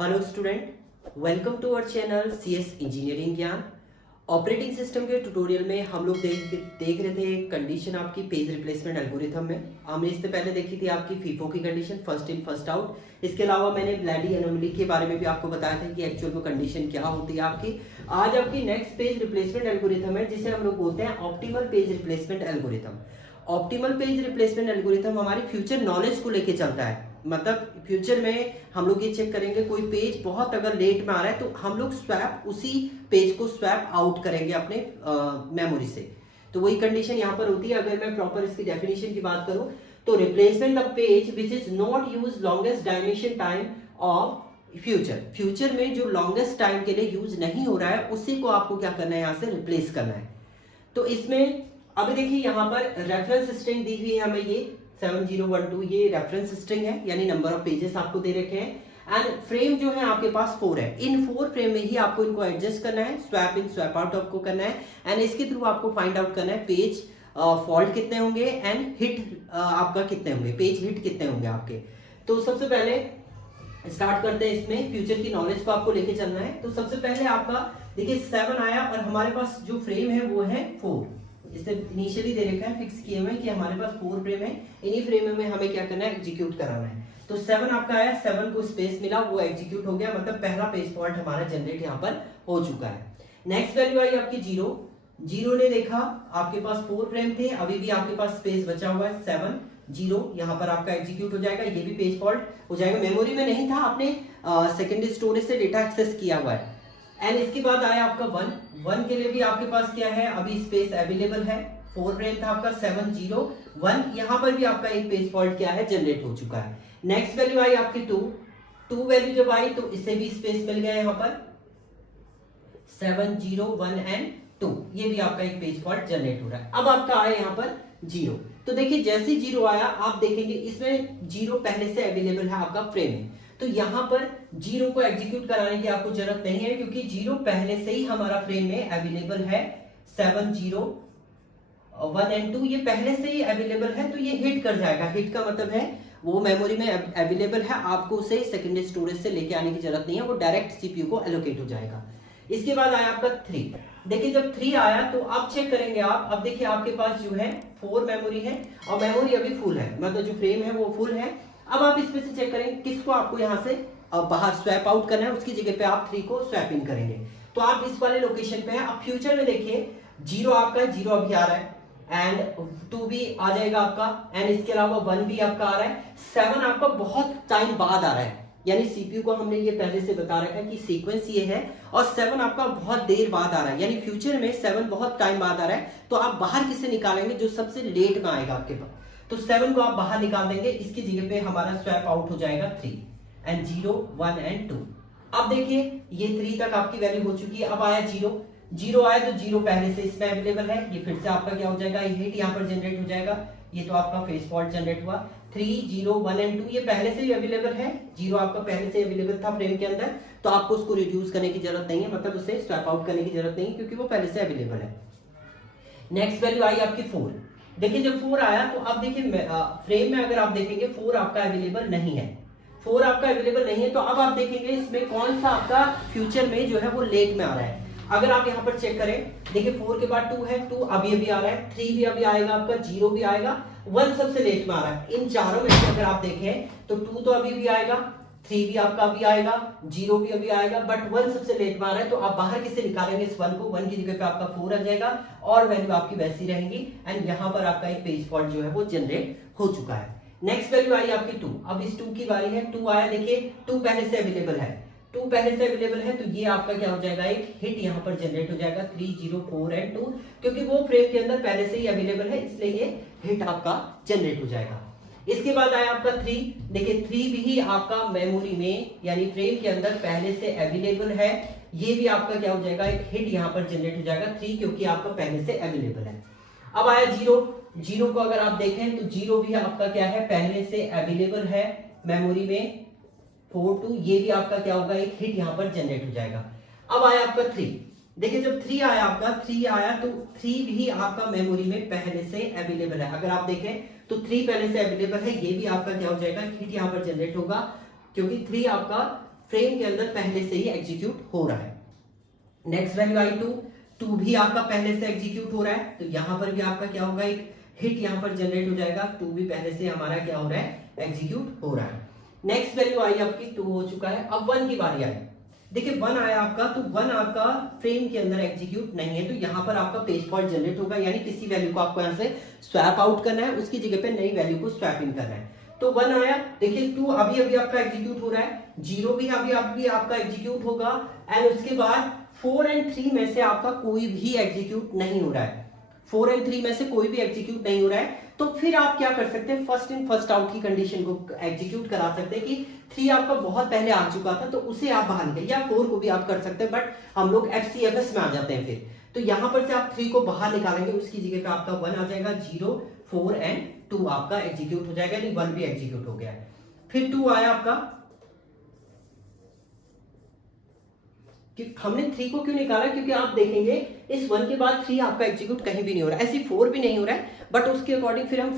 Hello student, welcome to our channel CS engineering Gyan. Operating system के tutorial में हम लोग देख रहे थे कंडीशन आपकी पेज रिप्लेसमेंट एल्गोरिथम में। हमने इससे पहले देखी थी आपकी फीफो की condition, first in first out. इसके अलावा मैंने ब्लैडी एनोमली के बारे में भी आपको बताया था कि एक्चुअल में कंडीशन क्या होती है आपकी। आज आपकी नेक्स्ट पेज रिप्लेसमेंट एल्गोरिथम है जिसे हम लोग बोलते हैं optimal page replacement algorithm. Optimal page replacement algorithm हमारी फ्यूचर नॉलेज को लेके चलता है। मतलब फ्यूचर में हम लोग ये चेक करेंगे कोई पेज बहुत अगर लेट में आ रहा है तो हम लोग स्वैप उसी पेज को स्वैप आउट करेंगे अपने मेमोरी से। तो वही कंडीशन यहाँ पर होती है। अगर मैं प्रॉपर इसकी डेफिनेशन की बात करूं तो replacement the page which is not use longest dimension time of future में जो लॉन्गेस्ट टाइम के लिए यूज नहीं हो रहा है उसी को आपको क्या करना है, यहाँ से रिप्लेस करना है। तो इसमें अभी देखिए यहाँ पर रेफरेंस स्ट्रिंग दी हुई है हमें, ये 7012 ये रेफरेंस स्ट्रिंग है, यानी नंबर ऑफ पेजेस आपको दे रखे हैं। एंड फ्रेम जो है आपके पास 4 है। इन 4 फ्रेम में ही आपको इनको एडजस्ट करना है, स्वैप इन स्वैप आउट आपको करना है। एंड इसके थ्रू आपको फाइंड आउट करना है पेज फॉल्ट कितने होंगे एंड हिट आपका कितने होंगे, पेज हिट कितने होंगे आपके। तो सबसे पहले स्टार्ट करते हैं, इसमें फ्यूचर की नॉलेज को आपको लेके चलना है। तो सबसे पहले आपका देखिए 7 आया और हमारे पास जो फ्रेम है वो है 4। इसे इनिशियली दे रखा है, फिक्स किए हुए कि हमारे पास 4 फ्रेम है। इन्हीं फ्रेम में हमें क्या करना है, एग्जीक्यूट कराना है। तो 7 आपका आया, 7 को स्पेस मिला, वो एग्जीक्यूट हो गया, मतलब पहला पेज फॉल्ट हमारा जनरेट यहाँ पर हो चुका है। नेक्स्ट वैल्यू आई आपकी 0 ने देखा आपके पास 4 फ्रेम थे, अभी भी आपके पास स्पेस बचा हुआ है 7 0 यहाँ पर आपका एग्जीक्यूट हो जाएगा, ये भी पेज फॉल्ट हो जाएगा। मेमोरी में नहीं था, आपने सेकेंडरी स्टोरेज से डेटा एक्सेस किया हुआ है। एंड इसके बाद आया आपका 1 के लिए भी आपके पास क्या है, अभी स्पेस अवेलेबल है। 4 फ्रेम था आपका 7 0 1, यहाँ पर भी आपका एक पेज फॉल्ट क्या है, जनरेट हो चुका है। नेक्स्ट वैल्यू आई आपकी 2 वैल्यू जब आई तो इससे भी स्पेस मिल गया यहाँ पर 7 0 1 एंड 2, ये भी आपका एक पेज फॉल्ट जनरेट हो रहा है। अब आपका आया यहाँ पर 0। तो देखिए जैसे 0 आया आप देखेंगे इसमें 0 पहले से अवेलेबल है आपका फ्रेम में, तो यहां पर 0 को एग्जीक्यूट कराने की आपको जरूरत नहीं है क्योंकि 0 पहले से ही हमारा फ्रेम में अवेलेबल है। 7 0 1 एंड 2 ये पहले से ही अवेलेबल है, तो ये हिट कर जाएगा। हिट का मतलब है वो मेमोरी में अवेलेबल है, आपको उसे सेकेंडरी स्टोरेज से लेके आने की जरूरत नहीं है, वो डायरेक्ट सीपीयू को एलोकेट हो जाएगा। इसके बाद आया आपका 3। देखिए जब 3 आया तो अब चेक करेंगे आप, अब देखिए आपके पास जो है 4 मेमोरी है और मेमोरी अभी फुल है, मतलब जो फ्रेम है वो फुल है। अब आप इसमें से चेक करेंगे किसको आपको यहां से बाहर स्वैप आउट करना है, उसकी जगह पे आप 3 को स्वैप इन करेंगे। तो आप इस वाले लोकेशन पे हैं। अब फ्यूचर में देखिए 0 आपका 0 अभी आ रहा है एंड 2 भी आ जाएगा आपका, एंड इसके अलावा 1 भी आपका आ रहा है। 7 आपका बहुत टाइम बाद आ रहा है, यानी सीपीयू को हमने ये पहले से बता रखा है कि सीक्वेंस ये है, और 7 आपका बहुत देर बाद आ रहा है, यानी फ्यूचर में 7 बहुत टाइम बाद आ रहा है। तो आप बाहर किसे निकालेंगे, जो सबसे लेट में आएगा आपके पास, तो 7 को आप बाहर निकाल देंगे, इसकी जगह पे हमारा स्वैप आउट हो जाएगा 3 एंड 0 1 एंड 2। अब देखिए ये 3 तक आपकी वैल्यू हो चुकी है। अब आया 0 आया तो 0 पहले से इसमें अवेलेबल है, ये फिर से आपका क्या हो जाएगा, ये हिट यहाँ पर जनरेट हो जाएगा, ये तो आपका फेस फॉल्ट जनरेट हुआ। 3 0 1 एंड 2 ये पहले से ही अवेलेबल है, 0 आपका पहले से अवेलेबल था फ्रेम के अंदर, तो आपको उसको रिड्यूस करने की जरूरत नहीं है, मतलब उसे स्वैप आउट करने की जरूरत नहीं क्योंकि वो पहले से अवेलेबल है। नेक्स्ट वैल्यू आई आपकी 4। देखिए जब 4 आया तो अब देखिए फ्रेम में अगर आप देखेंगे 4 आपका अवेलेबल नहीं है, 4 आपका अवेलेबल नहीं है। तो अब आप देखेंगे इसमें कौन सा आपका फ्यूचर में जो है वो लेट में आ रहा है। अगर आप यहाँ पर चेक करें, देखिए 4 के बाद 2 है, 2 अभी अभी आ रहा है, 3 भी अभी आएगा आपका, 0 भी आएगा, 1 सबसे लेट में आ रहा है। इन चारों में से अगर आप देखें तो 2 तो अभी भी आएगा, 3 भी आपका अभी आएगा, 0 भी अभी आएगा, बट 1 सबसे लेट में आ रहा है। तो आप बाहर किसे निकालेंगे इस 1 को, 1 की जगह पे आपका 4 आ जाएगा और वैल्यू आपकी वैसी रहेंगी, एंड यहाँ पर आपका एक पेज फॉल्ट जो है वो जनरेट हो चुका है। नेक्स्ट वैल्यू आई आपकी 2। अब इस 2 की बारी है, 2 आया, देखिए 2 पहले से अवेलेबल है, 2 पहले से अवेलेबल है, तो ये आपका क्या हो जाएगा, एक हिट यहाँ पर जनरेट हो जाएगा 3 0 4 एंड 2, क्योंकि वो फ्रेम के अंदर पहले से ही अवेलेबल है, इसलिए ये हिट आपका जनरेट हो जाएगा। इसके बाद आया आपका 3। देखिए 3 भी आपका मेमोरी में यानी फ्रेम के अंदर पहले से अवेलेबल है, ये भी आपका क्या हो जाएगा, एक हिट यहाँ पर जनरेट हो जाएगा 3, क्योंकि आपका पहले से अवेलेबल है। अब आया 0 को अगर आप देखें तो 0 भी आपका क्या है, पहले से अवेलेबल है मेमोरी में 4 2, ये भी आपका क्या होगा, एक हिट यहाँ पर जनरेट हो जाएगा। अब आया आपका 3। देखिए जब 3 आया आपका, 3 आया तो 3 भी आपका मेमोरी में पहले से अवेलेबल है। अगर आप देखें तो 3 पहले से अवेलेबल है, ये भी आपका क्या हो जाएगा, हिट यहाँ पर जनरेट होगा, क्योंकि 3 आपका फ्रेम के अंदर पहले से ही एग्जीक्यूट हो रहा है। नेक्स्ट वैल्यू आई 2, 2 भी आपका पहले से एग्जीक्यूट हो रहा है, तो यहां पर भी आपका क्या होगा, एक हिट यहां पर जनरेट हो जाएगा। 2 भी पहले से हमारा क्या हो रहा है, एग्जीक्यूट हो रहा है। नेक्स्ट वैल्यू आई आपकी 2 हो चुका है। अब 1 की बारी आई। देखिए 1 आया आपका, तो 1 आपका फ्रेम के अंदर एग्जीक्यूट नहीं है, तो यहाँ पर आपका पेज फॉल्ट जनरेट होगा, यानी किसी वैल्यू को आपको यहाँ से स्वैप आउट करना है, उसकी जगह पे नई वैल्यू को स्वैप इन करना है। तो 1 आया, देखिए 2 अभी अभी आपका एग्जीक्यूट हो रहा है, 0 भी अभी अभी आपका एग्जीक्यूट होगा, एंड उसके बाद 4 एंड 3 में से आपका कोई भी एग्जीक्यूट नहीं हो रहा है। 4 एंड 3 में से कोई भी एग्जीक्यूट नहीं हो रहा है, तो फिर आप क्या कर सकते हैं, फर्स्ट इन फर्स्ट आउट की कंडीशन को एग्जीक्यूट करा सकते हैं कि 3 आपका बहुत पहले आ चुका था, तो उसे आप बाहर निकालिए, या 4 को भी आप कर सकते हैं, बट हम लोग FCFS में आ जाते हैं फिर। तो यहां पर से आप 3 को बाहर निकालेंगे, उसकी जगह पे आपका 1 आ जाएगा, 0, 4 एंड 2 आपका एग्जीक्यूट हो जाएगा, यानी 1 भी एग्जीक्यूट हो गया है। फिर 2 आया आपका, कि हमने 3 को क्यों निकाला, क्योंकि आप देखेंगे इस 1 के बाद 3 आपका एग्जीक्यूट कहीं भी नहीं हो रहा है, ऐसी 4 भी नहीं हो रहा है, बट उसके अकॉर्डिंग फिर हम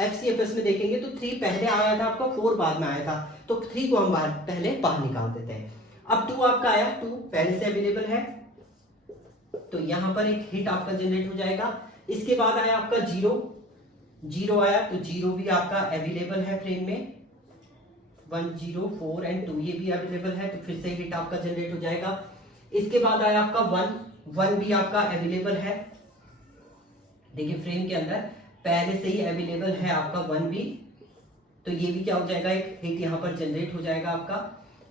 FCFS में देखेंगे तो 3 पहले आया था आपका, 4 बाद में आया था, तो 3 को हम पहले बाहर निकाल देते हैं। अब 2 आपका आया, 2 पहले से अवेलेबल है, तो यहां पर एक हिट आपका जनरेट हो जाएगा। इसके बाद आया आपका 0, 0 आया, तो 0 भी आपका अवेलेबल है फ्रेम में, 1, 0, 4 एंड 2 ये भी अवेलेबल है, तो फिर से हिट आपका जनरेट हो जाएगा। इसके बाद आया आपका 1, 1 भी आपका अवेलेबल है, देखिए फ्रेम के अंदर पहले से ही अवेलेबल है आपका 1 भी, तो ये भी क्या हो जाएगा, एक हिट यहां पर जनरेट हो जाएगा आपका।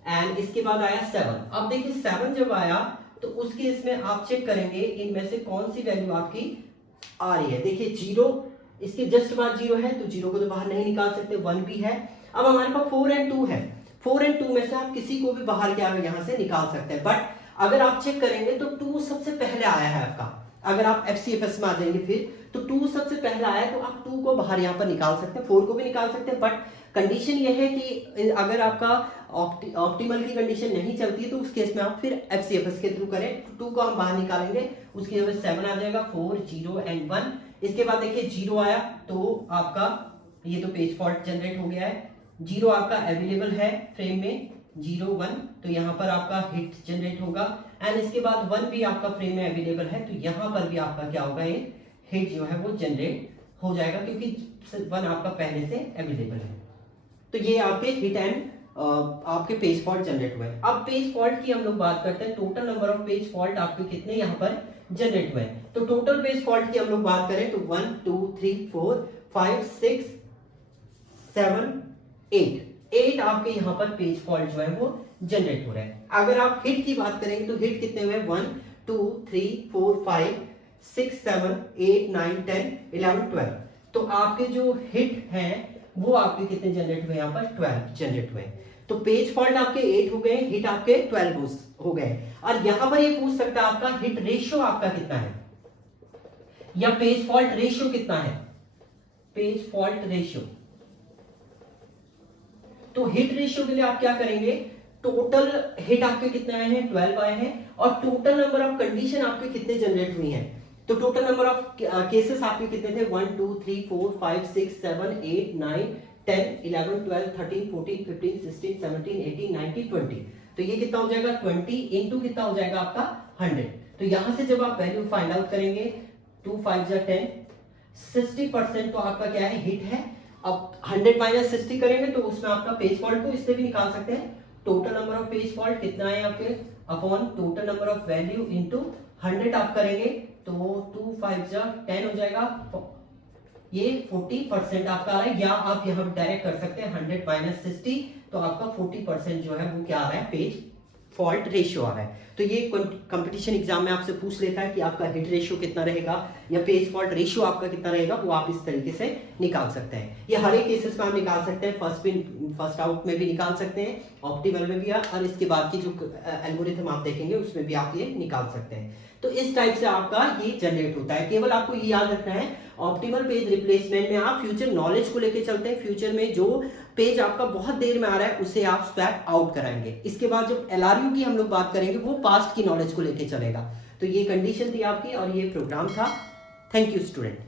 एंड इसके बाद आया 7। अब देखिए 7 जब आया तो उस केस में आप चेक करेंगे इनमें से कौन सी वैल्यू आपकी आ रही है। देखिए 0 इसके जस्ट बाद 0 है, तो 0 को तो बाहर नहीं निकाल सकते, 1 भी है। अब हमारे पास 4 एंड 2 है, 4 एंड 2 में से आप किसी को भी बाहर क्या यहां से निकाल सकते हैं, बट अगर आप चेक करेंगे तो 2 सबसे पहले आया है आपका। अगर आप FCFS में आ जाएंगे फिर तो 2 सबसे पहला आया, तो आप 2 को बाहर यहाँ पर निकाल सकते हैं, 4 को भी निकाल सकते हैं, बट कंडीशन यह है कि अगर आपका ऑप्टिमल की कंडीशन नहीं चलती है तो उस केस में आप फिर FCFS के थ्रू करें। 2 को हम बाहर निकालेंगे, उसकी वजह से 7 आ जाएगा, 4, 0 एंड 1। इसके बाद देखिए 0 आया, तो आपका ये तो पेज फॉल्ट जनरेट हो गया है। 0 आपका अवेलेबल है फ्रेम में, 0, 1, तो यहाँ पर आपका हिट जनरेट होगा। एंड इसके बाद 1 भी आपका फ्रेम में अवेलेबल है, तो यहाँ पर भी आपका क्या होगा, ये हिट जो है वो जनरेट हो जाएगा, क्योंकि 1 आपका पहले से अवेलेबल है। तो ये आपके हिट एंड आपके पेज फॉल्ट जनरेट हुए। अब पेज फॉल्ट की हम लोग बात करते हैं, total number of page fault आपके कितने यहाँ पर जनरेट हुए। तो टोटल पेज फॉल्ट की हम लोग बात करें तो 1, 2, 3, 4, 5, 6, 7, 8 आपके यहाँ पर पेज फॉल्ट जो है वो जनरेट हो रहे हैं। अगर आप हिट की बात करेंगे तो हिट कितने हुए, 1, 2, 3, 4, 5, 6, 7, 8, 9, 10, 11, 12। तो आपके जो हिट हैं वो आपके कितने जनरेट हुए, यहाँ पर 12 जनरेट हुए। तो पेज फॉल्ट आपके 8 हो गए, हिट आपके 12 हो गए। और यहां पर ये पूछ सकता है आपका हिट रेशियो आपका कितना है, या पेज फॉल्ट रेशियो कितना है, पेज फॉल्ट रेशियो। तो हिट रेशियो के लिए आप क्या करेंगे, टोटल हिट आपके कितने आए हैं, 12 आए हैं, और टोटल नंबर ऑफ कंडीशन आपके कितने जनरेट हुई हैं। तो टोटल नंबर ऑफ केसेस आपके कितने थे, 1, 2, 3, 4, 5, 6, 7, 8, 9, 10, 11, 12, 13, 14, 15, 16, 17, 18, 19, 20। तो ये कितना हो जाएगा, 20 इंटू कितना हो जाएगा आपका 100। तो यहां से जब आप वैल्यू फाइंड आउट करेंगे, 2 5 10, 60% तो आपका क्या है, हिट है। अब 100 माइनस 60 करेंगे तो उसमें आपका पेज फॉल्ट को इससे भी निकाल सकते हैं। Total number of page fault कितना है आपके, upon total number of value into 100 आप करेंगे तो 2 5 10 हो जाएगा, ये 40% आपका आ रहा है। या आप यहाँ डायरेक्ट कर सकते हैं 100 माइनस 60, तो आपका 40% जो है वो क्या आ रहा है, पेज फॉल्ट रेशियो आ रहा है। तो ये कंपटीशन एग्जाम में आपसे पूछ लेता है कि आपका हिट रेशियो कितना रहेगा या पेज फॉल्ट रेशियो आपका कितना रहेगा, वो आप इस तरीके से निकाल सकते हैं। ये हर एक केसेस में आप निकाल सकते हैं, फर्स्ट इन फर्स्ट आउट में भी निकाल सकते हैं, ऑप्टिमल में भी, और इसके बाद की जो एल्गोरिथम आप देखेंगे उसमें भी आप ये निकाल सकते हैं। तो इस टाइप से आपका ये जनरेट होता है। केवल आपको ये याद रखना है, ऑप्टिमल पेज रिप्लेसमेंट में आप फ्यूचर नॉलेज को लेके चलते हैं। फ्यूचर में जो पेज आपका बहुत देर में आ रहा है उसे आप स्वैप आउट कराएंगे। इसके बाद जब LRU की हम लोग बात करेंगे वो पास्ट की नॉलेज को लेके चलेगा। तो ये कंडीशन थी आपकी और ये प्रोग्राम था। Thank you student.